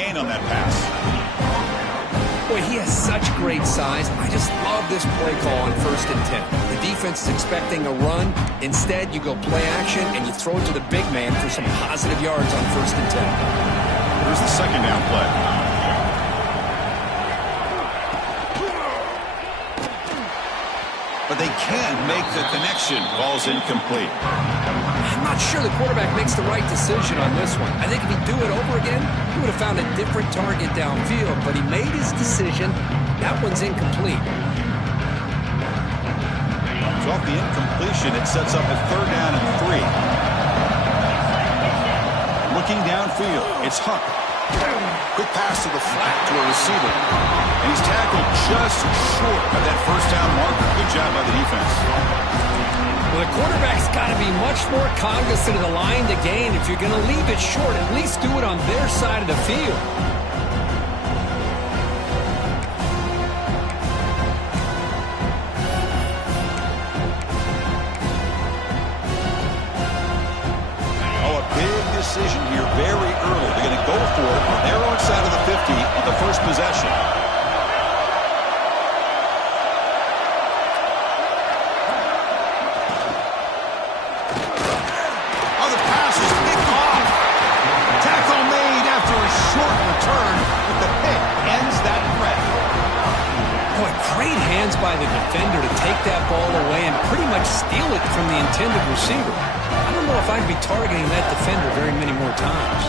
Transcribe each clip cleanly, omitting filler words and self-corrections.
gain on that pass. Boy, he has such great size. I just love this play call on 1st and 10. The defense is expecting a run. Instead, you go play action, and you throw it to the big man for some positive yards on 1st and 10. Here's the 2nd down play. But they can't make the connection. Ball's incomplete. I'm not sure the quarterback makes the right decision on this one. I think if he'd do it over again, he would have found a different target downfield, but he made his decision. That one's incomplete. So off the incompletion, it sets up a 3rd down and 3. Looking downfield, it's Huck. Quick pass to the flat to a receiver. And he's tackled just short of that 1st down marker. Good job by the defense. Well, the quarterback's got to be much more cognizant of the line to gain. If you're going to leave it short, at least do it on their side of the field. Decision here very early. They're going to go for it on their own side of the 50 on the 1st possession. Oh, the pass is picked off. Tackle made after a short return, but the pick ends that threat. Boy, great hands by the defender to take that ball away and pretty much steal it from the intended receiver. I don't know if I'd be targeting that defender very many more times.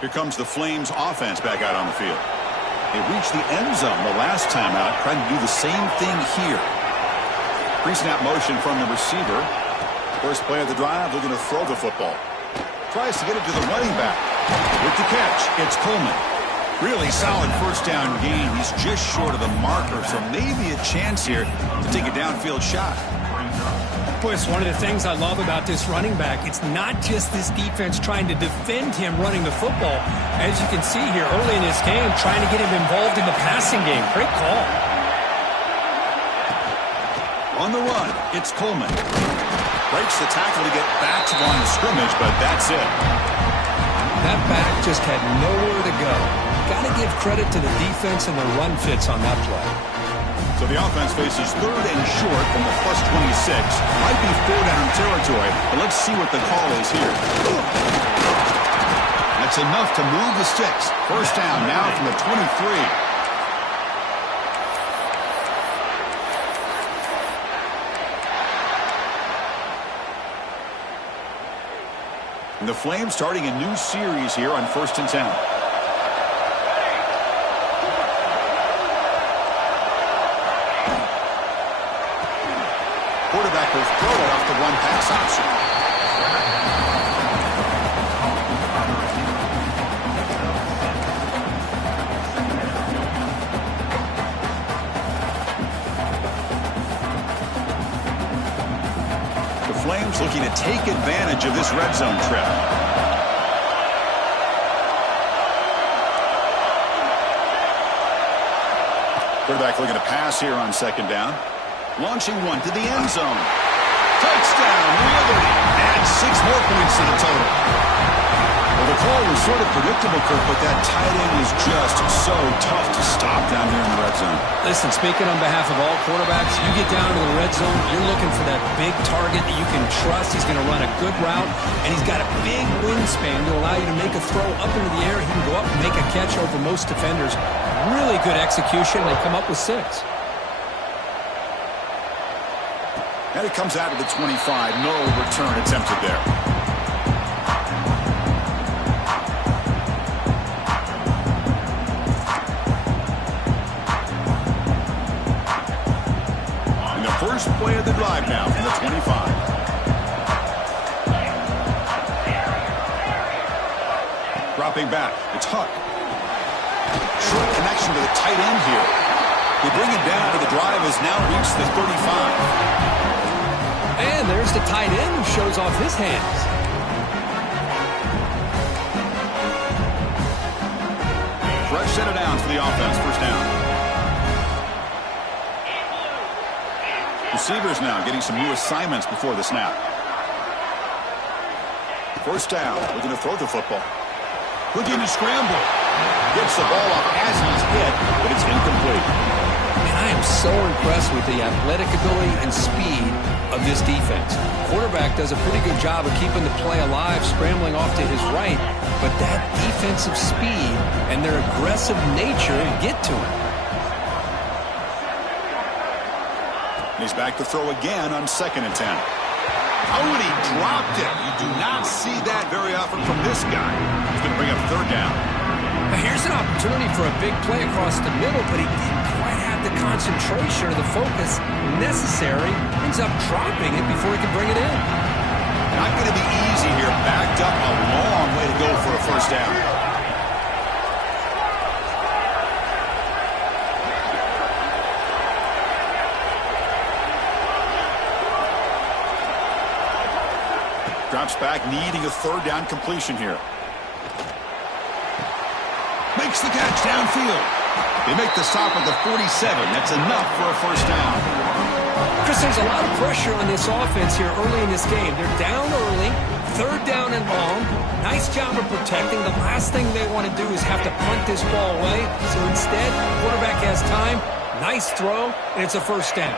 Here comes the Flames offense back out on the field. They reached the end zone the last time out, trying to do the same thing here. Pre-snap motion from the receiver. First play of the drive, they're going to throw the football. Tries to get it to the running back. With the catch, it's Coleman. Really solid 1st down gain. He's just short of the marker, so maybe a chance here to take a downfield shot. Boy, it's one of the things I love about this running back. It's not just this defense trying to defend him running the football. As you can see here early in this game, trying to get him involved in the passing game. Great call. On the run, it's Coleman. Breaks the tackle to get back to the line of scrimmage, but that's it. That back just had nowhere to go. Got to give credit to the defense and the run fits on that play. So the offense faces 3rd and short from the +26. Might be 4th down territory, but let's see what the call is here. That's enough to move the sticks. 1st down now from the 23. And the Flames starting a new series here on 1st and 10. Quarterback will throw it off the one pass option. The Flames looking to take advantage of this red zone trip. Quarterback looking to pass here on 2nd down. Launching one to the end zone. Touchdown, Liberty. And 6 more points to the total. Well, the call was sort of predictable, Kirk, but that tight end is just so tough to stop down there in the red zone. Listen, speaking on behalf of all quarterbacks, you get down to the red zone, you're looking for that big target that you can trust. He's going to run a good route, and he's got a big wingspan to allow you to make a throw up into the air. He can go up and make a catch over most defenders. Really good execution. They come up with 6. And it comes out of the 25. No return attempted there. And the first play of the drive now from the 25. Dropping back. It's Huck. Short connection to the tight end here. They bring it down, but the drive has now reached the 35. And there's the tight end who shows off his hands. Fresh set of downs for the offense. First down. Receivers now getting some new assignments before the snap. First down. Looking to throw the football. Looking to scramble. Gets the ball off as he's hit, but it's incomplete. And I am so impressed with the athletic ability and speed of this defense. Quarterback does a pretty good job of keeping the play alive, scrambling off to his right, but that defensive speed and their aggressive nature get to him. He's back to throw again on 2nd and 10. Oh, and he dropped it. You do not see that very often from this guy. He's going to bring up 3rd down. Now here's an opportunity for a big play across the middle, but he didn't quite have the concentration or the focus necessary. Ends up dropping it before he can bring it in. Not going to be easy here. Backed up a long way to go for a first down. Drops back, needing a 3rd down completion here. Makes the catch downfield. They make the stop at the 47. That's enough for a first down. Chris, there's a lot of pressure on this offense here early in this game. They're down early, 3rd down and long. Nice job of protecting. The last thing they want to do is have to punt this ball away. So instead, quarterback has time. Nice throw, and it's a first down.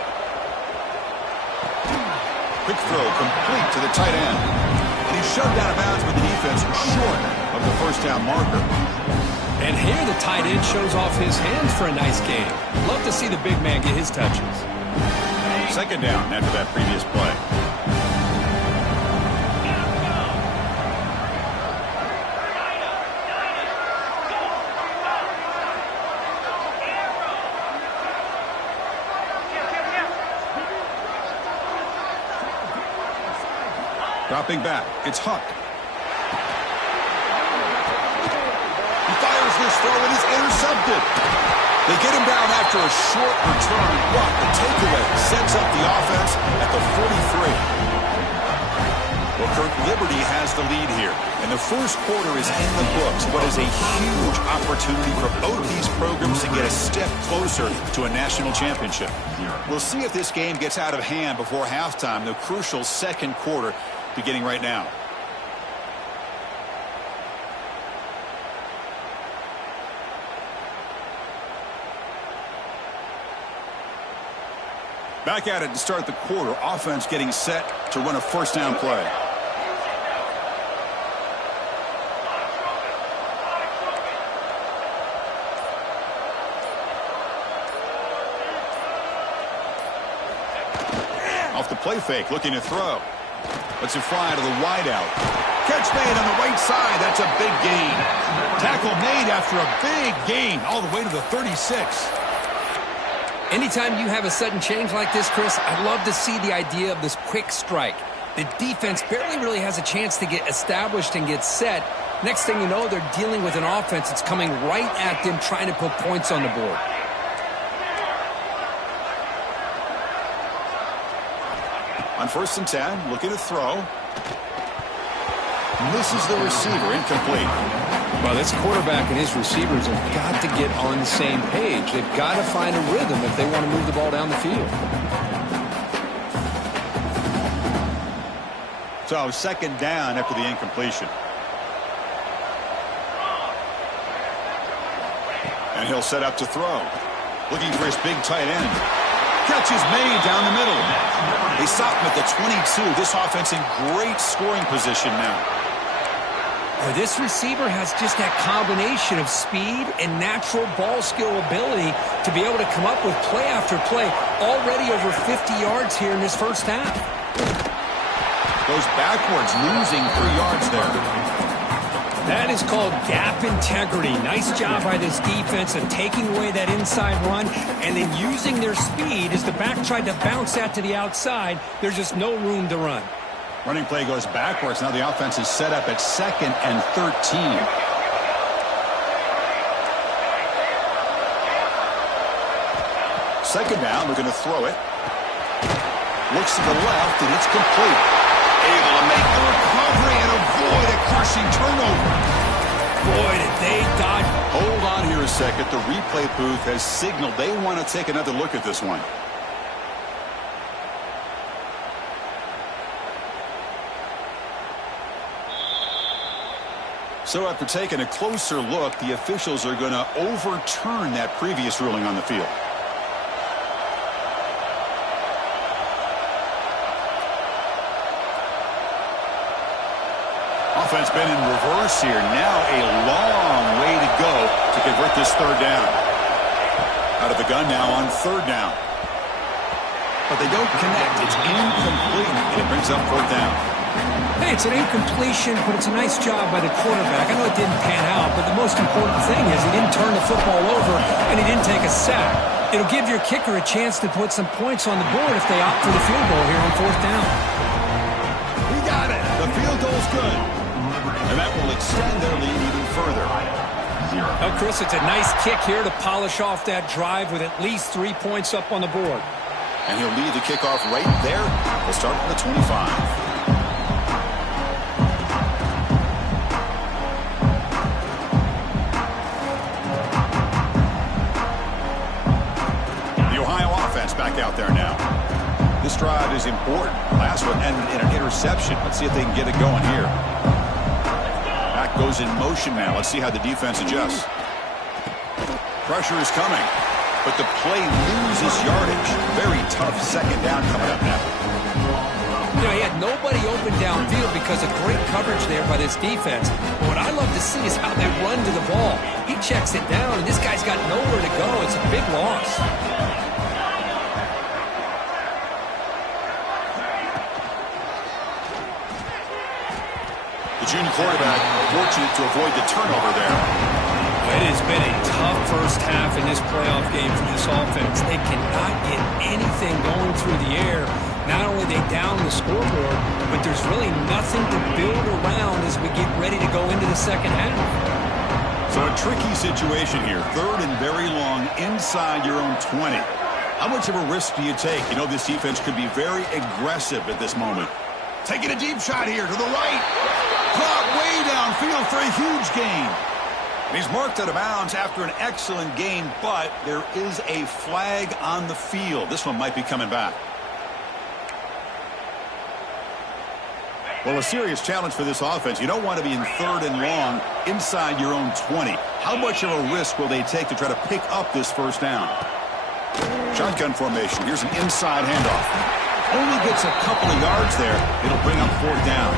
Quick throw complete to the tight end. And he's shoved out of bounds, but the defense was short of the first down marker. And here the tight end shows off his hands for a nice game. Love to see the big man get his touches. 2nd down after that previous play. Dropping back, it's Huck. He fires this throw and is intercepted. They get him down after a short return, but the takeaway sets up the offense at the 43. Well, Kirk, Liberty has the lead here, and the first quarter is in the books. What is a huge opportunity for both these programs to get a step closer to a national championship. We'll see if this game gets out of hand before halftime, the crucial 2nd quarter beginning right now. Back at it to start the quarter. Offense getting set to run a first down play. Off the play fake, looking to throw. Lets it fly to the wideout. Catch made on the right side. That's a big gain. Tackle made after a big gain all the way to the 36. Anytime you have a sudden change like this, Chris, I love to see the idea of this quick strike. The defense barely really has a chance to get established and get set. Next thing you know, they're dealing with an offense that's coming right at them, trying to put points on the board. On 1st and 10, looking to throw. Misses the receiver, incomplete. Well, this quarterback and his receivers have got to get on the same page. They've got to find a rhythm if they want to move the ball down the field. So 2nd down after the incompletion. And he'll set up to throw. Looking for his big tight end. Catch is made down the middle. They stop him at the 22. This offense in great scoring position now. This receiver has just that combination of speed and natural ball skill ability to be able to come up with play after play. Already over 50 yards here in this first half. Goes backwards, losing 3 yards there. That is called gap integrity. Nice job by this defense of taking away that inside run and then using their speed as the back tried to bounce that to the outside. There's just no room to run. Running play goes backwards. Now the offense is set up at 2nd and 13. Second down, they're going to throw it. Looks to the left, and it's complete. Able to make the recovery and avoid a crushing turnover. Boy, did they dodge. Hold on here a second. The replay booth has signaled they want to take another look at this one. So after taking a closer look, the officials are going to overturn that previous ruling on the field. Offense been in reverse here. Now a long way to go to convert this third down. Out of the gun now on third down. But they don't connect. It's incomplete, and it brings up fourth down. Hey, it's an incompletion, but it's a nice job by the quarterback. I know it didn't pan out, but the most important thing is he didn't turn the football over, and he didn't take a sack. It'll give your kicker a chance to put some points on the board if they opt for the field goal here on fourth down. He got it. The field goal's good. And that will extend their lead even further. Well, Chris, it's a nice kick here to polish off that drive with at least 3 points up on the board. And he'll lead the kickoff right there. We'll start from the 25. Back out there now. This drive is important. Last one ended in an interception. Let's see if they can get it going here. Back goes in motion now. Let's see how the defense adjusts. Pressure is coming, but the play loses yardage. Very tough second down coming up now. You know, he had nobody open downfield because of great coverage there by this defense. But what I love to see is how they run to the ball. He checks it down, and this guy's got nowhere to go. It's a big loss. The junior quarterback fortunate to avoid the turnover there. It has been a tough first half in this playoff game for this offense. They cannot get anything going through the air. Not only they down the scoreboard, but there's really nothing to build around as we get ready to go into the second half. So a tricky situation here. Third and very long inside your own 20. How much of a risk do you take? You know this defense could be very aggressive at this moment. Taking a deep shot here to the right. Caught way downfield for a huge gain. And he's marked out of bounds after an excellent gain, but there is a flag on the field. This one might be coming back. Well, a serious challenge for this offense. You don't want to be in third and long inside your own 20. How much of a risk will they take to try to pick up this first down? Shotgun formation. Here's an inside handoff. Only gets a couple of yards there. It'll bring up fourth down.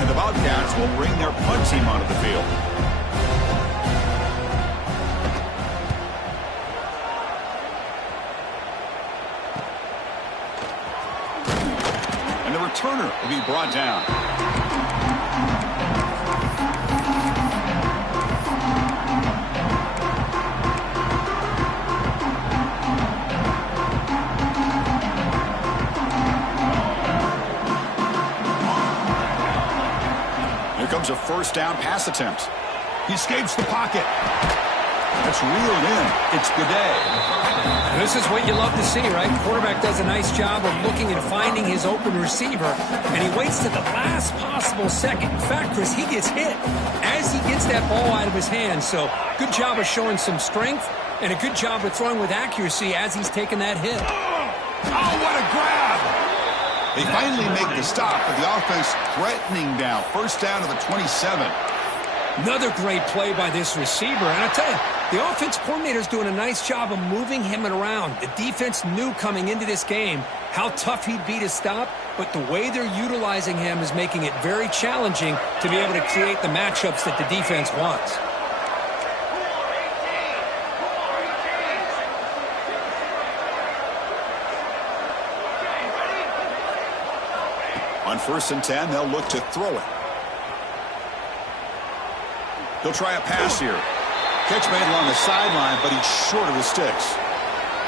And the Bobcats will bring their punt team onto the field. And the returner will be brought down. Comes a first down pass attempt. He escapes the pocket. That's reeled in. It's Gaudet. This is what you love to see, right? Quarterback does a nice job of looking and finding his open receiver, and he waits to the last possible second. In fact, Chris, he gets hit as he gets that ball out of his hands. So good job of showing some strength and a good job of throwing with accuracy as he's taking that hit. Oh, what a grab! They finally make the stop, but the offense threatening now. First down to the 27. Another great play by this receiver. And I tell you, the offense coordinator's doing a nice job of moving him around. The defense knew coming into this game how tough he'd be to stop, but the way they're utilizing him is making it very challenging to be able to create the matchups that the defense wants. On 1st and 10, they'll look to throw it. He'll try a pass here. Catch made along the sideline, but he's short of the sticks.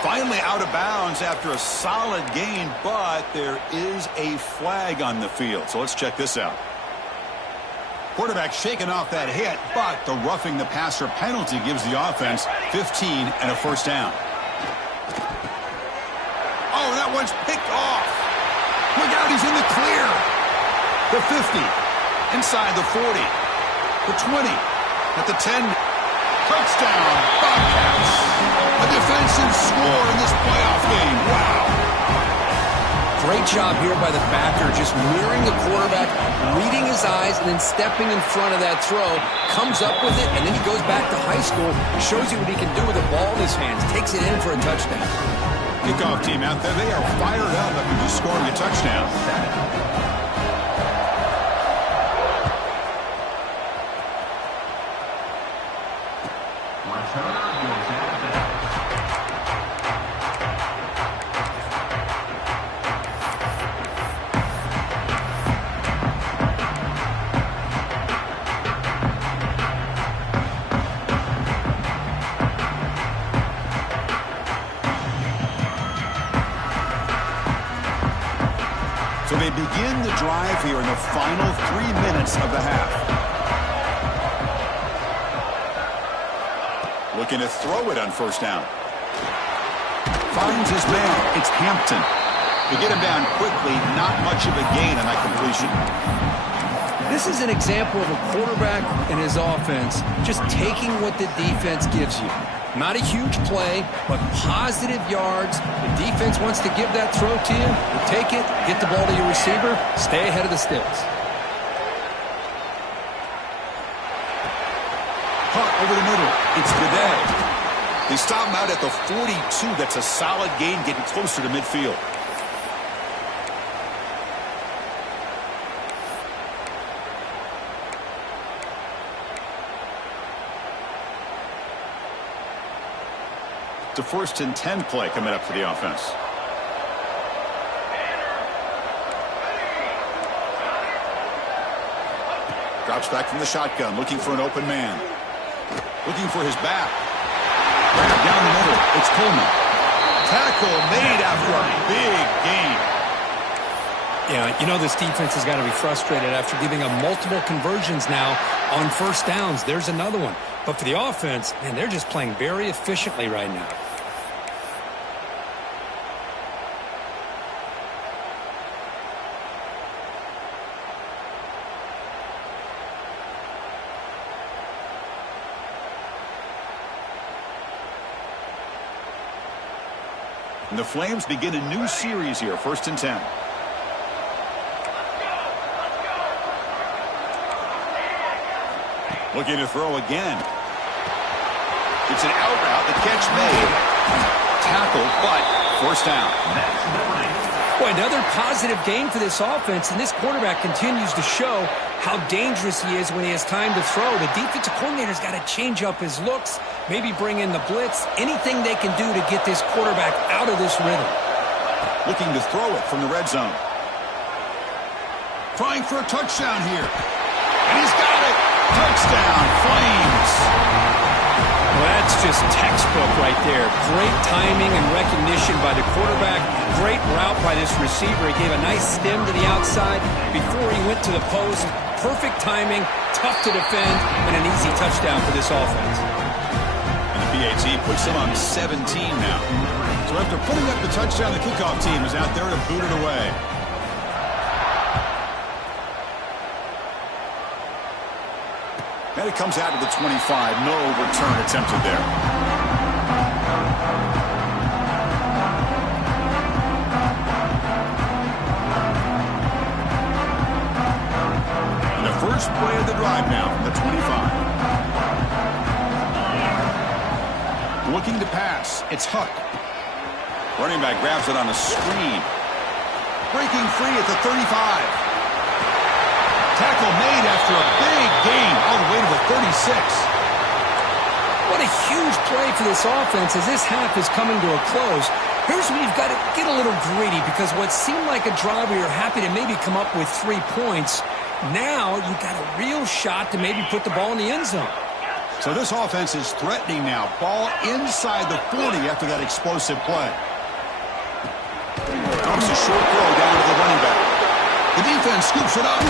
Finally out of bounds after a solid gain, but there is a flag on the field. So let's check this out. Quarterback shaking off that hit, but the roughing the passer penalty gives the offense 15 and a first down. picked off. Look out, he's in the clear. The 50, inside the 40, the 20, at the 10. Touchdown, Bobcats. A defensive score in this playoff game. Wow. Great job here by the backer, just mirroring the quarterback, reading his eyes, and then stepping in front of that throw, comes up with it, and then he goes back to high school, shows you what he can do with the ball in his hands, takes it in for a touchdown. Kickoff team out there, they are fired up after just scoring a touchdown. So they begin the drive here in the final 3 minutes of the half. Looking to throw it on first down. Finds his man. It's Hampton. To get him down quickly, not much of a gain on that completion. This is an example of a quarterback and his offense just taking what the defense gives you. Not a huge play, but positive yards. The defense wants to give that throw to you. You take it, get the ball to your receiver, stay ahead of the sticks. Punt over the middle. It's Bidet. They stop him out at the 42. That's a solid gain, getting closer to midfield. It's a 1st and 10 play coming up for the offense. Drops back from the shotgun, looking for an open man. Looking for his back. Grab down the middle. It's Coleman. Tackle made after a big gain. Yeah, you know this defense has got to be frustrated after giving up multiple conversions now on first downs. There's another one. But for the offense, man, they're just playing very efficiently right now. And the Flames begin a new series here, 1st and 10. Looking to throw again. It's an out route. The catch made. Tackle, but first down. Boy, another positive gain for this offense, and this quarterback continues to show how dangerous he is when he has time to throw. The defensive coordinator's got to change up his looks, maybe bring in the blitz, anything they can do to get this quarterback out of this rhythm. Looking to throw it from the red zone. Trying for a touchdown here. And he's got it. Touchdown, Flames. Well, that's just textbook right there. Great timing and recognition by the quarterback. Great route by this receiver. He gave a nice stem to the outside before he went to the post. Perfect timing, tough to defend, and an easy touchdown for this offense. And the PAT puts them on 17 now. So after putting up the touchdown, the kickoff team is out there to boot it away. And it comes out to the 25. No return attempted there. And the first play of the drive now from the 25. Looking to pass. It's Huck. Running back grabs it on a screen. Breaking free at the 35. Tackle made after a big gain all the way to the 36. What a huge play for this offense as this half is coming to a close. Here's where you've got to get a little greedy because what seemed like a drive where you're happy to maybe come up with 3 points, now you've got a real shot to maybe put the ball in the end zone. So this offense is threatening now. Ball inside the 40 after that explosive play. Comes a short throw down to the running back. The defense scoops it up.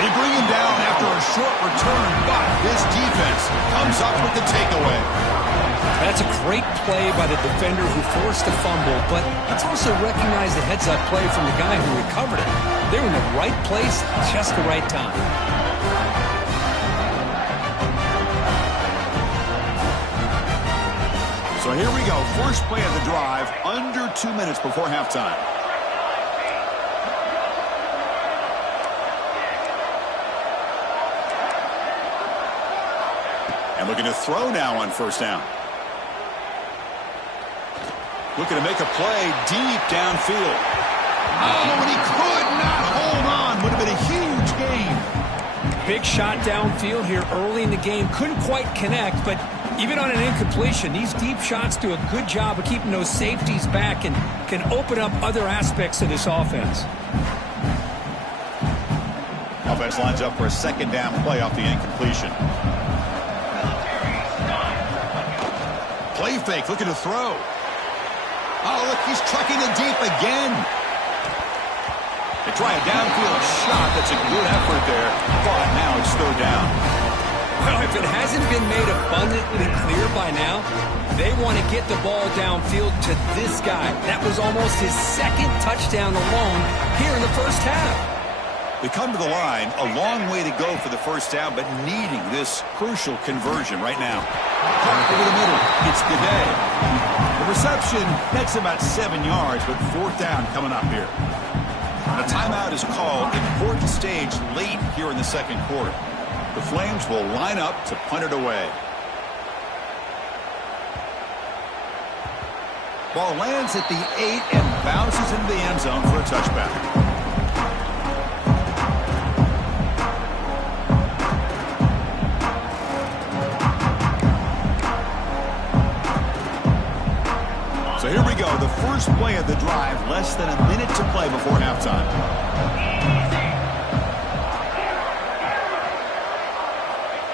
They bring him down after a short return, but this defense comes up with the takeaway. That's a great play by the defender who forced the fumble, but let's also recognize the heads-up play from the guy who recovered it. They're in the right place, just the right time. So here we go, first play of the drive, under 2 minutes before halftime. And looking to throw now on first down. Looking to make a play deep downfield. Oh, and he could not hold on. Would have been a huge gain. Big shot downfield here early in the game. Couldn't quite connect, but even on an incompletion, these deep shots do a good job of keeping those safeties back and can open up other aspects of this offense. Offense lines up for a second down play off the incompletion. Play fake, looking to throw. Oh, look, he's trucking it deep again. They try a downfield shot. That's a good effort there, but now it's third down. Well, if it hasn't been made abundantly clear by now, they want to get the ball downfield to this guy. That was almost his second touchdown alone here in the first half. They come to the line, a long way to go for the first down, but needing this crucial conversion right now. Over the middle, it's Gaudet. The reception, that's about 7 yards, but fourth down coming up here. A timeout is called, important stage late here in the second quarter. The Flames will line up to punt it away. Ball lands at the 8 and bounces into the end zone for a touchback. So here we go, the first play of the drive, less than a minute to play before halftime.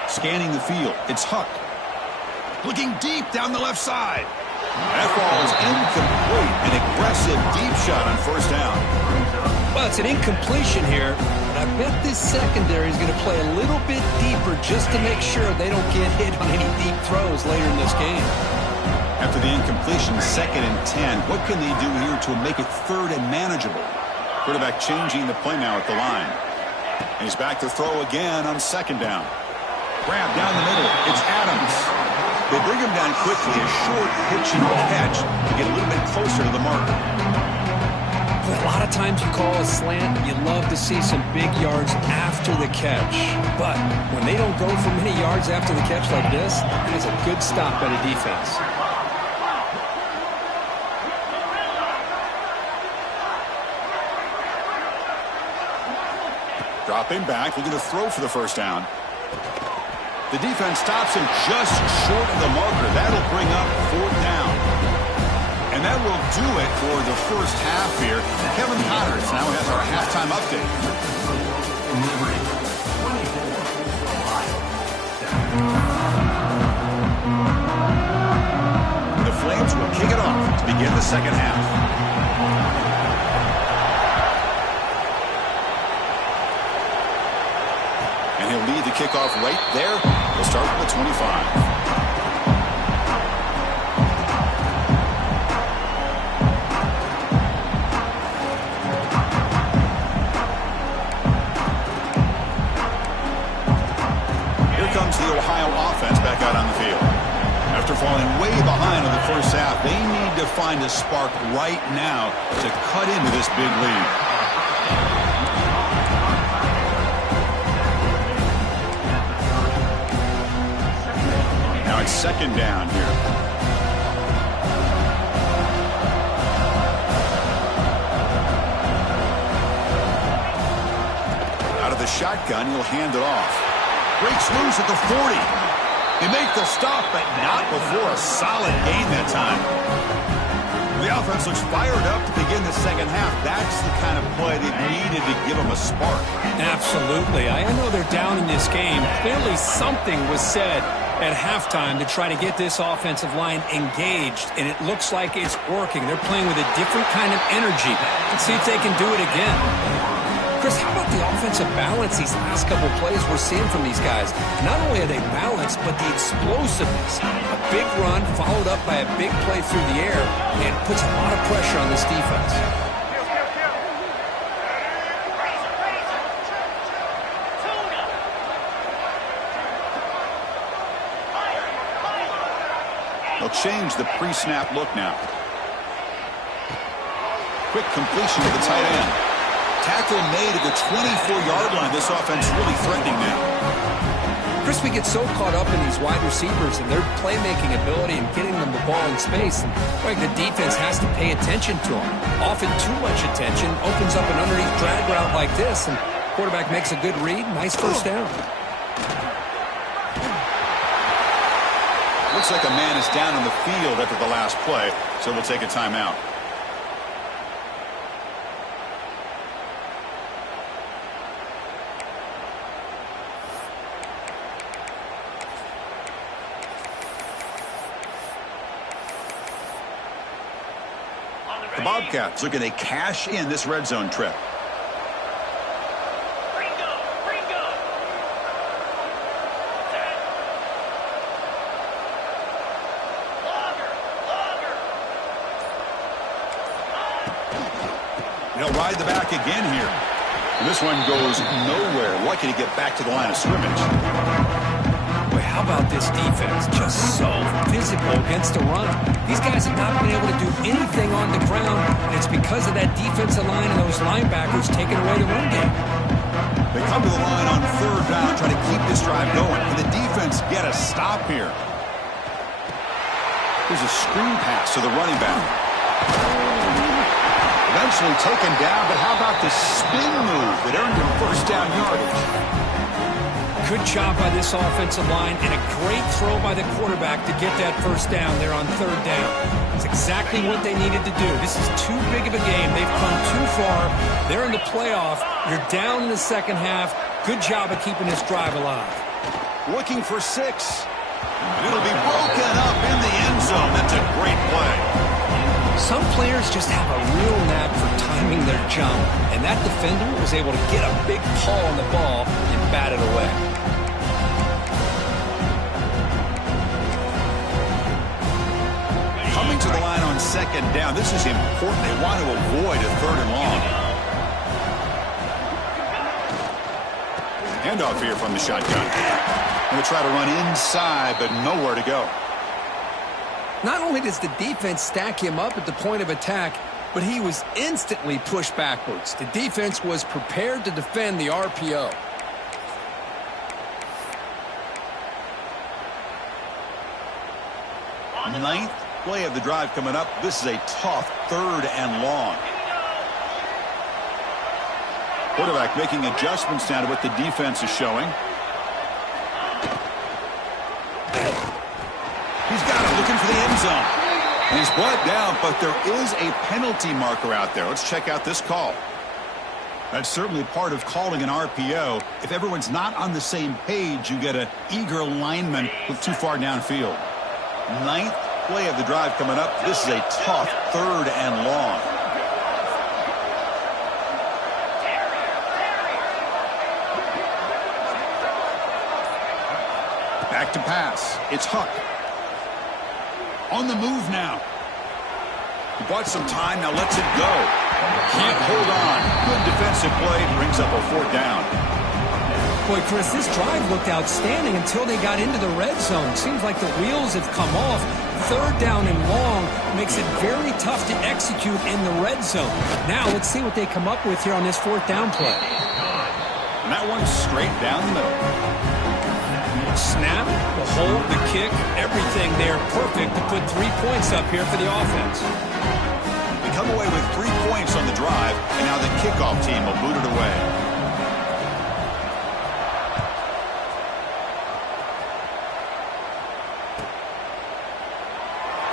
Scanning the field, it's Huck. Looking deep down the left side. That ball is incomplete, an aggressive deep shot on first down. Well, it's an incompletion here, but I bet this secondary is going to play a little bit deeper just to make sure they don't get hit on any deep throws later in this game. After the incompletion, 2nd and 10. What can they do here to make it third and manageable? Quarterback changing the play now at the line. And he's back to throw again on second down. Grab down the middle. It's Adams. They bring him down quickly. A short pitch and catch to get a little bit closer to the marker. A lot of times you call a slant, you love to see some big yards after the catch. But when they don't go for many yards after the catch like this, it's a good stop by the defense. Dropping back, looking to throw for the first down. The defense stops him just short of the marker. That'll bring up fourth down. And that will do it for the first half here. Kevin Connors now has our halftime update. The Flames will kick it off to begin the second half. And he'll lead the kickoff right there. We'll start with the 25. Comes the Ohio offense back out on the field. After falling way behind in the first half, they need to find a spark right now to cut into this big lead. Now it's second down here. Out of the shotgun, he'll hand it off. Breaks loose at the 40. They make the stop, but not before a solid gain that time. The offense looks fired up to begin the second half. That's the kind of play they needed to give them a spark. Absolutely. I know they're down in this game. Clearly something was said at halftime to try to get this offensive line engaged, and it looks like it's working. They're playing with a different kind of energy. Let's see if they can do it again. Chris, how about the offense offensive balance these last couple plays we're seeing from these guys. Not only are they balanced, but the explosiveness. A big run followed up by a big play through the air, and puts a lot of pressure on this defense. They'll change the pre-snap look now. Quick completion to the tight end. Tackle made at the 24-yard line. This offense really threatening now. Chris, we get so caught up in these wide receivers and their playmaking ability and getting them the ball in space. And like the defense has to pay attention to them. Often too much attention opens up an underneath drag route like this, and quarterback makes a good read. Nice first down. Looks like a man is down on the field after the last play, so we'll take a timeout. The Bobcats looking to cash in this red zone trip. They'll ride the back again here. And this one goes nowhere. Lucky to get back to the line of scrimmage. Boy, how about this defense? Just so physical against the run. These guys have not been able to do anything on the ground, and it's because of that defensive line and those linebackers taking away the run game. They come to the line on third down, trying to keep this drive going. Can the defense get a stop here? Here's a screen pass to the running back. Eventually taken down, but how about the spin move that earned him first down yardage? Good job by this offensive line, and a great throw by the quarterback to get that first down there on third down. It's exactly what they needed to do. This is too big of a game. They've come too far. They're in the playoff. You're down in the second half. Good job of keeping this drive alive. Looking for 6. It'll be broken up in the end zone. That's a great play. Some players just have a real knack for timing their jump, and that defender was able to get a big paw on the ball and bat it away. Coming to the line on second down. This is important. They want to avoid a third and long. Handoff here from the shotgun. Going to try to run inside, but nowhere to go. Not only does the defense stack him up at the point of attack, but he was instantly pushed backwards. The defense was prepared to defend the RPO. Ninth play of the drive coming up. This is a tough third and long. Quarterback making adjustments now to what the defense is showing. He's got it, looking for the end zone. And he's brought down, but there is a penalty marker out there. Let's check out this call. That's certainly part of calling an RPO. If everyone's not on the same page, you get an eager lineman with too far downfield. Ninth play of the drive coming up. This is a tough third and long. Back to pass. It's Huck. On the move now. He bought some time, now lets it go. Can't hold on. Good defensive play, brings up a fourth down. Boy, Chris, this drive looked outstanding until they got into the red zone. Seems like the wheels have come off. Third down and long makes it very tough to execute in the red zone. Now let's see what they come up with here on this fourth down play. And that one's straight down the middle. Snap, the hold, the kick, everything there perfect to put 3 points up here for the offense. They come away with 3 points on the drive, and now the kickoff team will boot it away.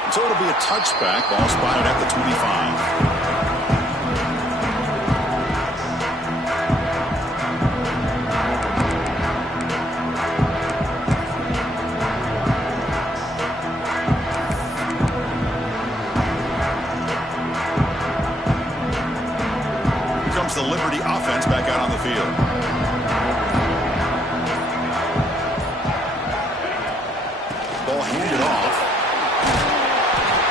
So it'll be a touchback, ball spotted at the 25. The Liberty offense. offense back out on the field. Ball handed off.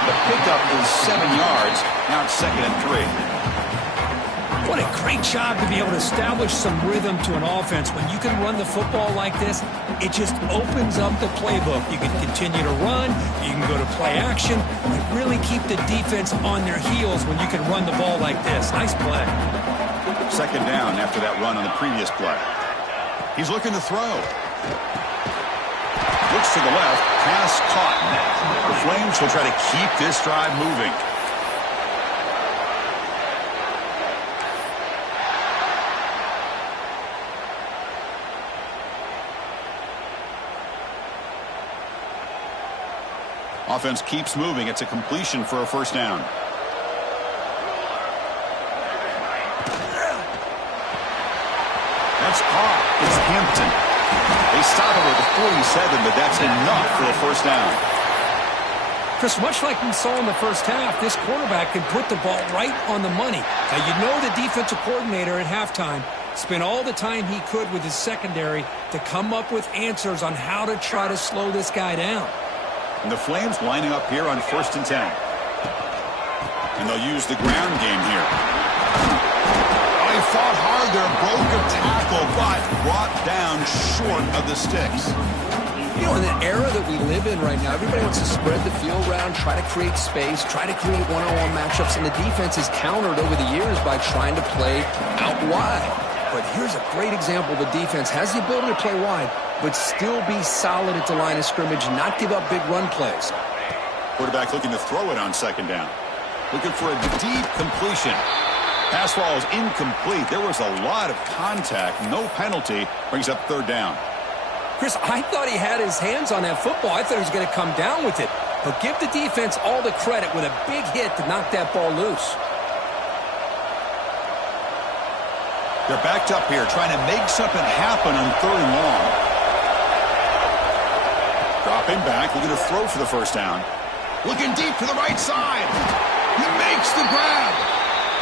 The pickup is 7 yards. Now it's 2nd and 3. What a great job to be able to establish some rhythm to an offense. When you can run the football like this, it just opens up the playbook. You can continue to run. You can go to play action. You really keep the defense on their heels when you can run the ball like this. Nice play. 2nd down after that run on the previous play. He's looking to throw. Looks to the left. Pass caught. The Flames will try to keep this drive moving. Offense keeps moving. It's a completion for a 1st down. That's caught. It's Hampton. They stop it at the 47, but that's enough for a 1st down. Chris, much like we saw in the first half, this quarterback can put the ball right on the money. Now, you know the defensive coordinator at halftime spent all the time he could with his secondary to come up with answers on how to try to slow this guy down. And the Flames lining up here on 1st and 10. And they'll use the ground game here. Oh, he fought hard there, broke a tackle, but brought down short of the sticks. You know, in the era that we live in right now, everybody wants to spread the field around, try to create space, try to create one-on-one matchups, and the defense is countered over the years by trying to play out wide. But here's a great example. The defense has the ability to play wide, but still be solid at the line of scrimmage, not give up big run plays. Quarterback looking to throw it on 2nd down. Looking for a deep completion. Pass ball is incomplete. There was a lot of contact. No penalty. Brings up 3rd down. Chris, I thought he had his hands on that football. I thought he was going to come down with it. But give the defense all the credit with a big hit to knock that ball loose. They're backed up here, trying to make something happen on 3rd and long. Dropping back, looking to throw for the 1st down. Looking deep to the right side. He makes the grab.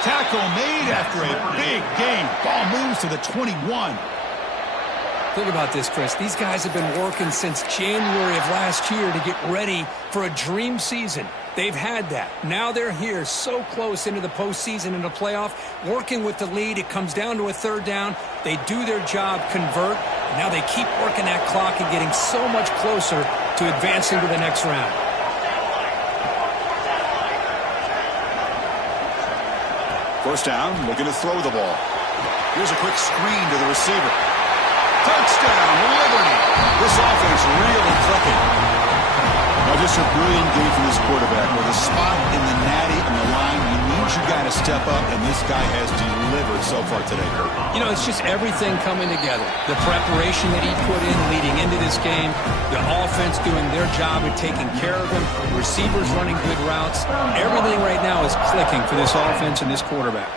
Tackle made after a big gain. Ball moves to the 21. Think about this, Chris. These guys have been working since January of last year to get ready for a dream season. They've had that. Now they're here so close into the postseason and the playoff, working with the lead. It comes down to a 3rd down. They do their job, convert, and now they keep working that clock and getting so much closer to advancing to the next round. First down, looking to throw the ball. Here's a quick screen to the receiver. Touchdown, Liberty. This offense really clicking. Now, just a brilliant game from this quarterback. With a spot in the natty and the line, you need your guy to step up, and this guy has delivered so far today, Kurt. You know, it's just everything coming together. The preparation that he put in leading into this game, the offense doing their job at taking care of him, receivers running good routes. Everything right now is clicking for this offense and this quarterback.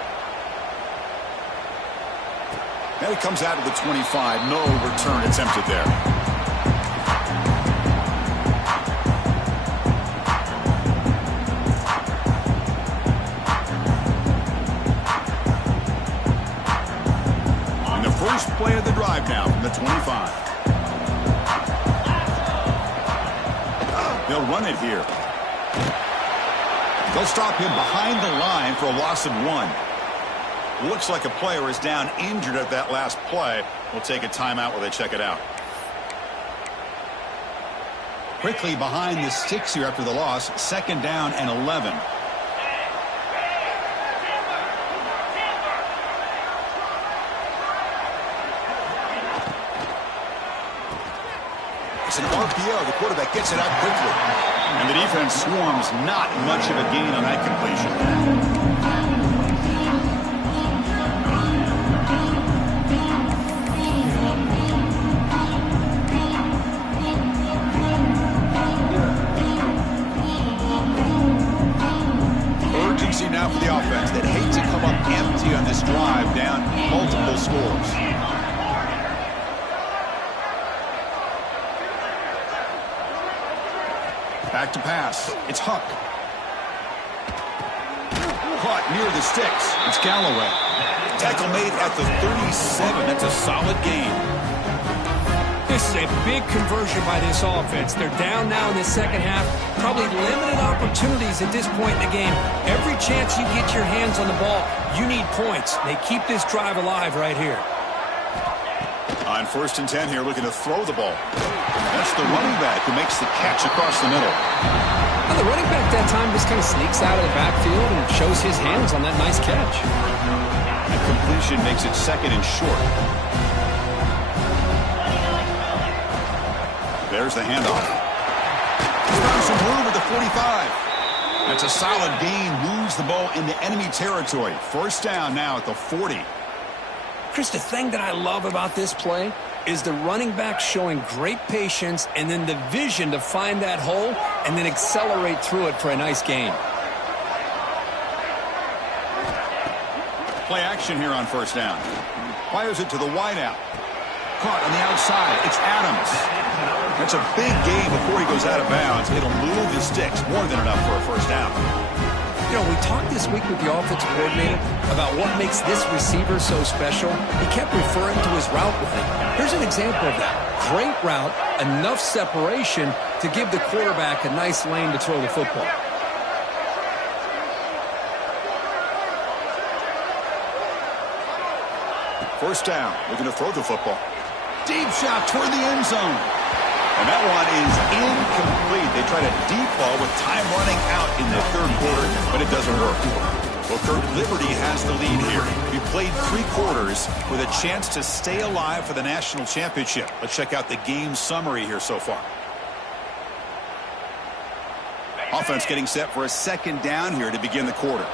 Now he comes out of the 25. No return attempted there. And the first play of the drive now from the 25. They'll run it here. They'll stop him behind the line for a loss of 1. Looks like a player is down injured at that last play. We'll take a timeout while they check it out. Quickly behind the sticks here after the loss. 2nd down and 11. It's an RPO. The quarterback gets it out quickly. And the defense swarms. Not much of a gain on that completion. Now for the offense that hates to come up empty on this drive, down multiple scores. Back to pass. It's Huck. Caught near the sticks. It's Galloway. Tackle made at the 37. That's a solid gain. This is a big conversion by this offense. They're down now in the second half. Probably limited opportunities at this point in the game. Every chance you get your hands on the ball, you need points. They keep this drive alive right here. On 1st and 10 here, looking to throw the ball. That's the running back who makes the catch across the middle. Well, the running back that time just kind of sneaks out of the backfield and shows his hands on that nice catch. A completion makes it 2nd and short. There's the handoff. He's found some room at the 45. That's a solid gain. Moves the ball into enemy territory. 1st down now at the 40. Chris, the thing that I love about this play is the running back showing great patience and then the vision to find that hole and then accelerate through it for a nice gain. Play action here on 1st down. Fires it to the wideout. Caught on the outside. It's Adams. That's a big gain before he goes out of bounds. It'll move the sticks. More than enough for a 1st down. You know, we talked this week with the offensive coordinator about what makes this receiver so special. He kept referring to his route running. Here's an example of that. Great route, enough separation to give the quarterback a nice lane to throw the football. First down, looking to throw the football. Deep shot toward the end zone. And that one is incomplete. They tried a deep ball with time running out in the 3rd quarter, but it doesn't work. Well, Kurt, Liberty has the lead here. We played 3 quarters with a chance to stay alive for the national championship. Let's check out the game summary here so far. Offense getting set for a 2nd down here to begin the quarter.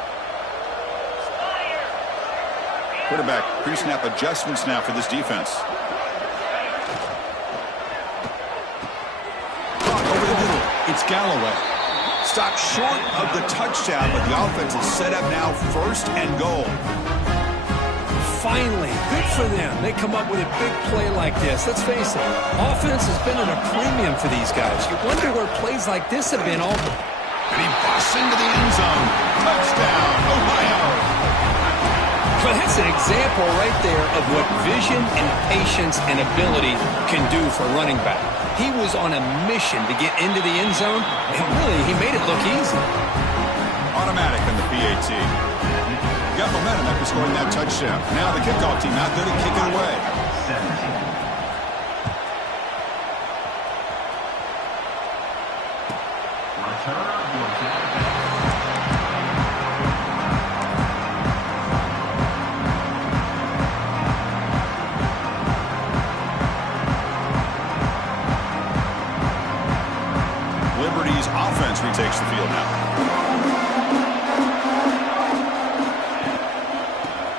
Quarterback pre-snap adjustments now for this defense. Over the middle, it's Galloway. Stopped short of the touchdown, but the offense is set up now 1st and goal. Finally, good for them. They come up with a big play like this. Let's face it, offense has been at a premium for these guys. You wonder where plays like this have been all. And he busts into the end zone. Touchdown, Ohio. Well, that's an example right there of what vision and patience and ability can do for a running back. He was on a mission to get into the end zone, and really, he made it look easy. Automatic on the PAT. Got momentum after scoring that touchdown. Now the kickoff team out there to kick it away. Liberty's offense retakes the field now.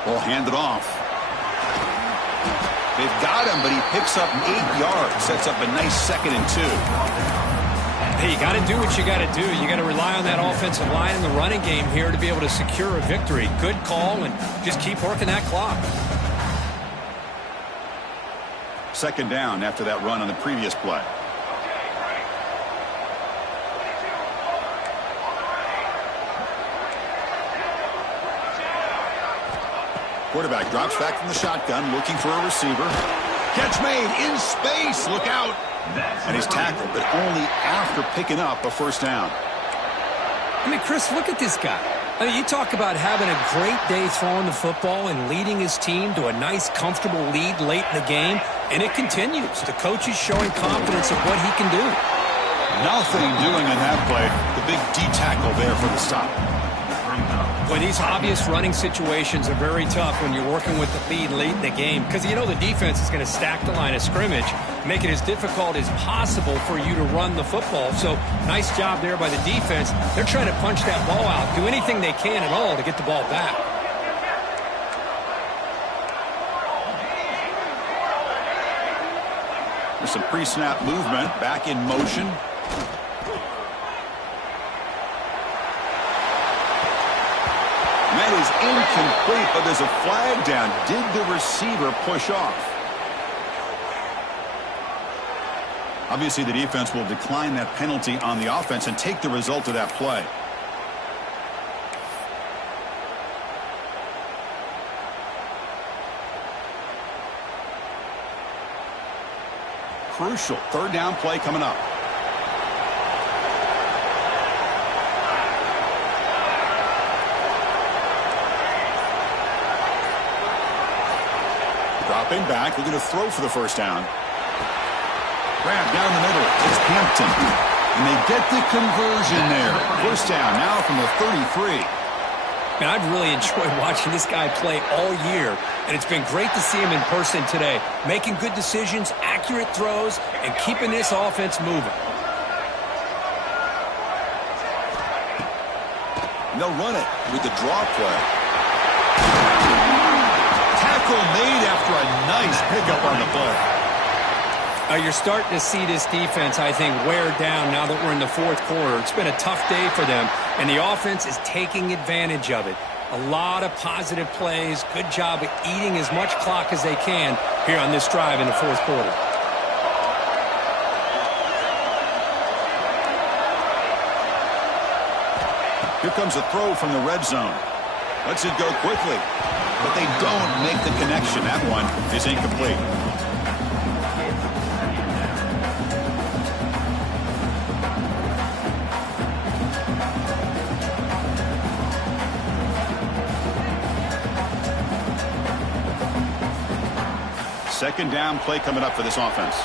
Ball handed off. They've got him, but he picks up 8 yards. Sets up a nice 2nd and 2. Hey, you got to do what you got to do. You got to rely on that offensive line in the running game here to be able to secure a victory. Good call, and just keep working that clock. 2nd down after that run on the previous play. Quarterback drops back from the shotgun, looking for a receiver. Catch made in space. Look out. And he's tackled, but only after picking up a 1st down. I mean, Chris, look at this guy. I mean, you talk about having a great day throwing the football and leading his team to a nice, comfortable lead late in the game, and it continues. The coach is showing confidence of what he can do. Nothing doing in that play. The big D tackle there for the stop. Boy, these obvious running situations are very tough when you're working with the lead late in the game because you know the defense is going to stack the line of scrimmage, make it as difficult as possible for you to run the football. So, nice job there by the defense. They're trying to punch that ball out, do anything they can at all to get the ball back. There's some pre-snap movement, back in motion. That is incomplete, but there's a flag down. Did the receiver push off? Obviously, the defense will decline that penalty on the offense and take the result of that play. crucial third down play coming up. Dropping back, looking to throw for the first down. Grab down the middle. It's Hampton. And they get the conversion there. First down now from the 33. Man, I've really enjoyed watching this guy play all year, and it's been great to see him in person today, making good decisions, accurate throws, and keeping this offense moving. And they'll run it with the draw play. Tackle made after a nice pickup on the play. You're starting to see this defense, I think, wear down now that we're in the fourth quarter. It's been a tough day for them, and the offense is taking advantage of it. A lot of positive plays. Good job of eating as much clock as they can here on this drive in the fourth quarter. Here comes a throw from the red zone. Lets it go quickly, but they don't make the connection. That one is incomplete. Second down play coming up for this offense.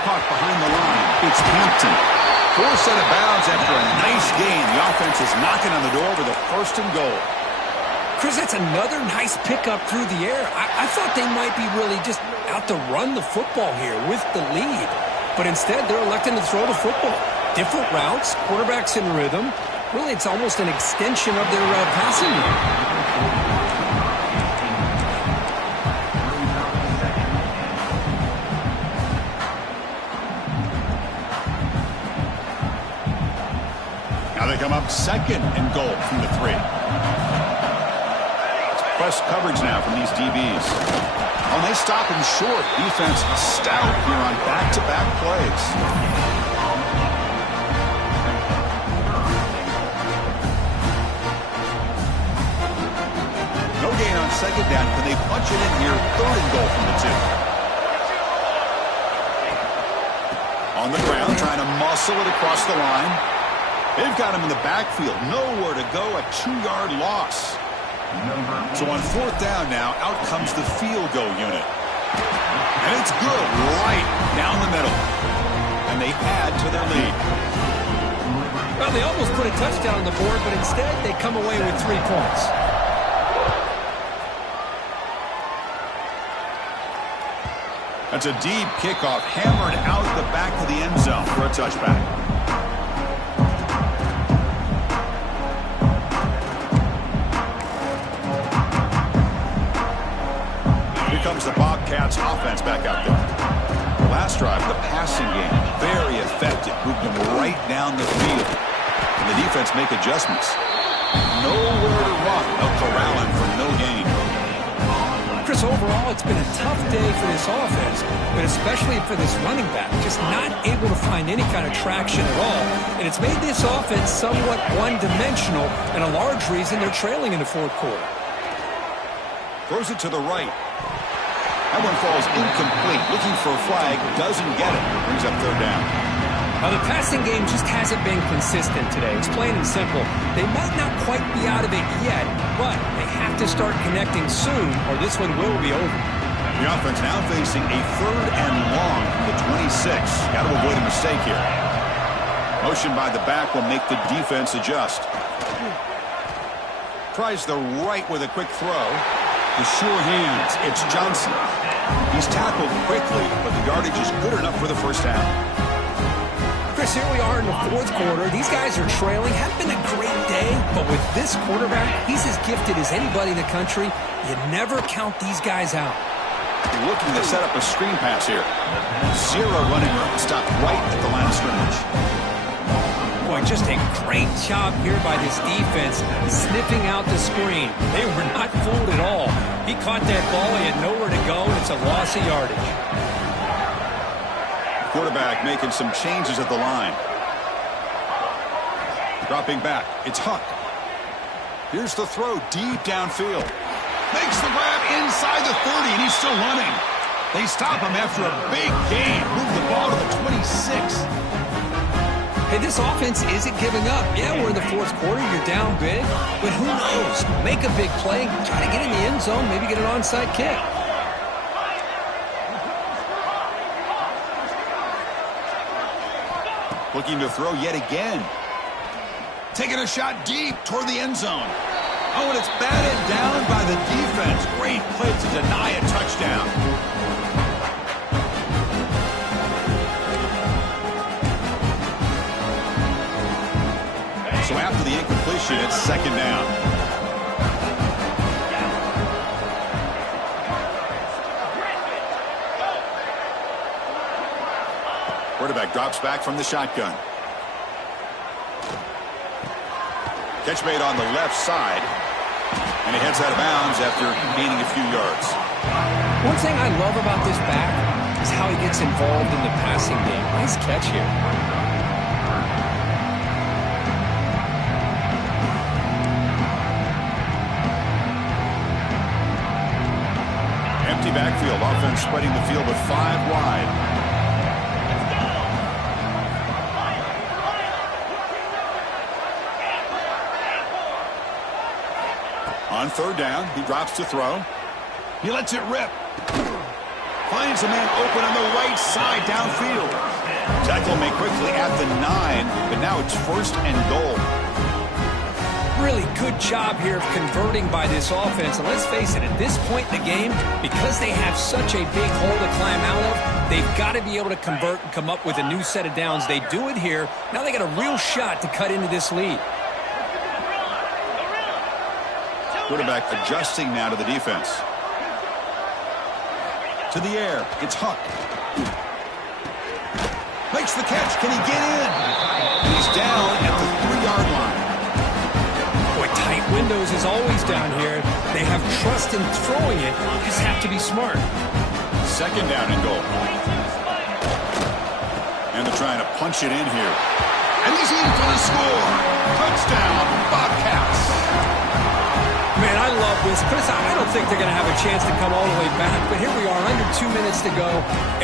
Caught behind the line. It's Hampton. Forced out of bounds after a nice gain. The offense is knocking on the door with a first and goal. Chris, that's another nice pickup through the air. I thought they might be really just out to run the football here with the lead. But instead, they're electing to throw the football. Different routes, quarterbacks in rhythm. Really, it's almost an extension of their passing game. Now they come up second and goal from the 3. Press coverage now from these DBs. Oh, they stop him short. Defense stout here on back-to-back plays. No gain on second down. Can they punch it in here? Third and goal from the 2. On the ground, trying to muscle it across the line. They've got him in the backfield. Nowhere to go. A 2-yard loss. So on fourth down now, out comes the field goal unit. And it's good right down the middle. And they add to their lead. Well, they almost put a touchdown on the board, but instead they come away with 3 points. That's a deep kickoff, hammered out the back of the end zone for a touchback. Comes the Bobcats offense back out there. The last drive, the passing game, very effective. Moved them right down the field. And the defense make adjustments. Nowhere to run. They'll corral him for no gain. Chris, overall, it's been a tough day for this offense, but especially for this running back. Just not able to find any kind of traction at all. And it's made this offense somewhat one-dimensional, and a large reason they're trailing in the fourth quarter. Throws it to the right. That one falls incomplete. Looking for a flag. Doesn't get it. Brings up third down. Now, the passing game just hasn't been consistent today. It's plain and simple. They might not quite be out of it yet, but they have to start connecting soon, or this one will be over. The offense now facing a third and long from the 26. Got to avoid a mistake here. Motion by the back will make the defense adjust. Tries the right with a quick throw. The sure hands. It's Johnson. He's tackled quickly, but the yardage is good enough for the first down. Chris, here we are in the fourth quarter. These guys are trailing. Hasn't been a great day, but with this quarterback, he's as gifted as anybody in the country. You never count these guys out. Looking to set up a screen pass here. Zero running room. Stopped right at the line of scrimmage. Boy, just a great job here by this defense, sniffing out the screen. They were not fooled at all. He caught that ball. He had nowhere to go, and it's a loss of yardage. Quarterback making some changes at the line. Dropping back. It's Huck. Here's the throw deep downfield. Makes the grab inside the 30, and he's still running. They stop him after a big gain. Move the ball to the 26. Hey, this offense isn't giving up. Yeah, we're in the fourth quarter. You're down big. But who knows? Make a big play. Try to get in the end zone. Maybe get an onside kick. Looking to throw yet again. Taking a shot deep toward the end zone. Oh, and it's batted down by the defense. Great play to deny a touchdown. So after the incompletion, it's second down. Quarterback drops back from the shotgun. Catch made on the left side. And he heads out of bounds after gaining a few yards. One thing I love about this back is how he gets involved in the passing game. Nice catch here. Empty backfield. Offense spreading the field with 5 wide. On third down, he drops to throw. He lets it rip. Finds a man open on the right side downfield. Tackle made quickly at the 9, but now it's first and goal. Really good job here of converting by this offense. And let's face it, at this point in the game, because they have such a big hole to climb out of, they've got to be able to convert and come up with a new set of downs. They do it here. Now they got a real shot to cut into this lead. Quarterback adjusting now to the defense. To the air. It's Huck. Makes the catch. Can he get in? And he's down at the 3-yard line. Boy, tight windows is always down here. They have trust in throwing it. Just have to be smart. Second down and goal. And they're trying to punch it in here. And he's in for the score. Touchdown, Bobcats. Man, I love this. Chris, I don't think they're going to have a chance to come all the way back, but here we are, under 2 minutes to go,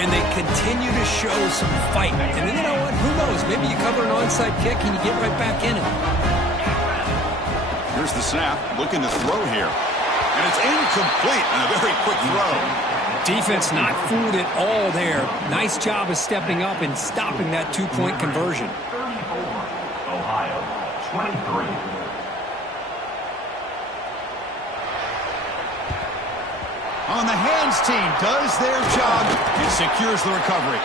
and they continue to show some fight. And then, you know what? Who knows? Maybe you cover an onside kick and you get right back in it. Here's the snap, looking to throw here. And it's incomplete on a very quick throw. Defense not fooled at all there. Nice job of stepping up and stopping that two-point conversion. 34, Ohio, 23. On the hands team does their job and secures the recovery.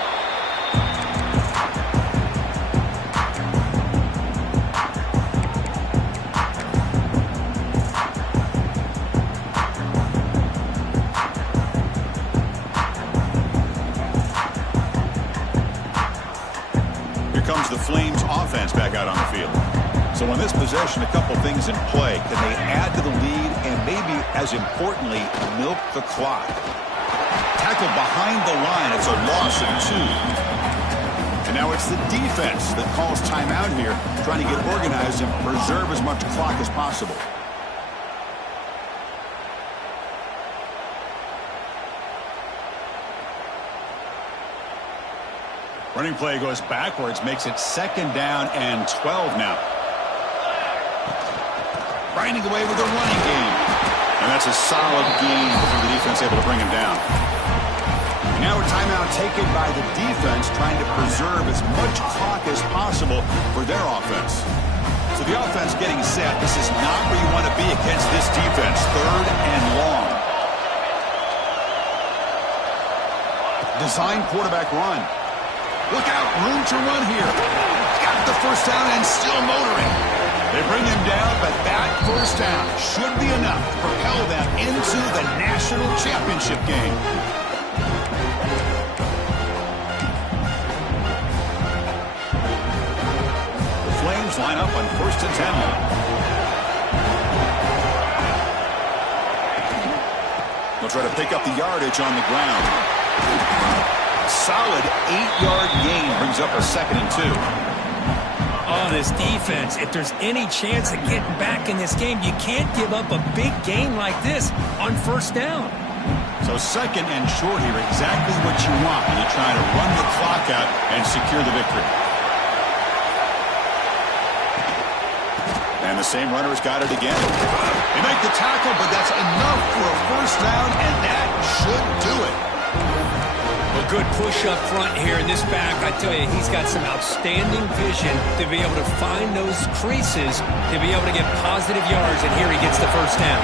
Here comes the Flames offense back out on the field. So in this possession, a couple things in play. Can they add to the lead and maybe, as importantly, milk the clock? Tackled behind the line. It's a loss of 2. And now it's the defense that calls timeout here, trying to get organized and preserve as much clock as possible. Running play goes backwards, makes it second down and 12 now. Grinding away with a running game. And that's a solid gain for the defense, able to bring him down. And now a timeout taken by the defense, trying to preserve as much clock as possible for their offense. So the offense getting set. This is not where you want to be against this defense. Third and long. Design quarterback run. Look out, room to run here. Got the first down and still motoring. They bring him down, but that first down should be enough to propel them into the national championship game. The Flames line up on 1st and 10 now. They'll try to pick up the yardage on the ground. Solid 8-yard gain brings up a 2nd and 2. Oh, this defense, if there's any chance of getting back in this game, you can't give up a big gain like this on 1st down. So 2nd and short here, exactly what you want when you try to run the clock out and secure the victory. And the same runner's got it again. They make the tackle, but that's enough for a 1st down, and that should do it. A good push up front here in this back. I tell you, he's got some outstanding vision to be able to find those creases, to be able to get positive yards, and here he gets the 1st down.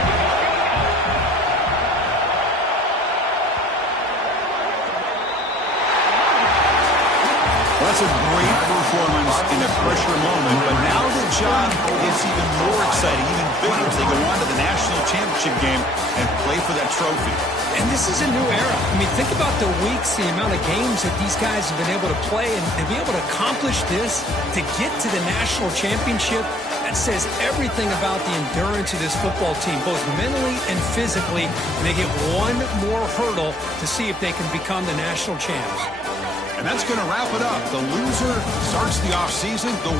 Well, that's a great performance in a pressure moment, but now the job is even more exciting, even bigger as they go on to the national championship game and play for that trophy. And this is a new era. I mean, think about the weeks, the amount of games that these guys have been able to play, and to be able to accomplish this, to get to the national championship, that says everything about the endurance of this football team, both mentally and physically. And they get one more hurdle to see if they can become the national champs. And that's going to wrap it up. The loser starts the offseason. The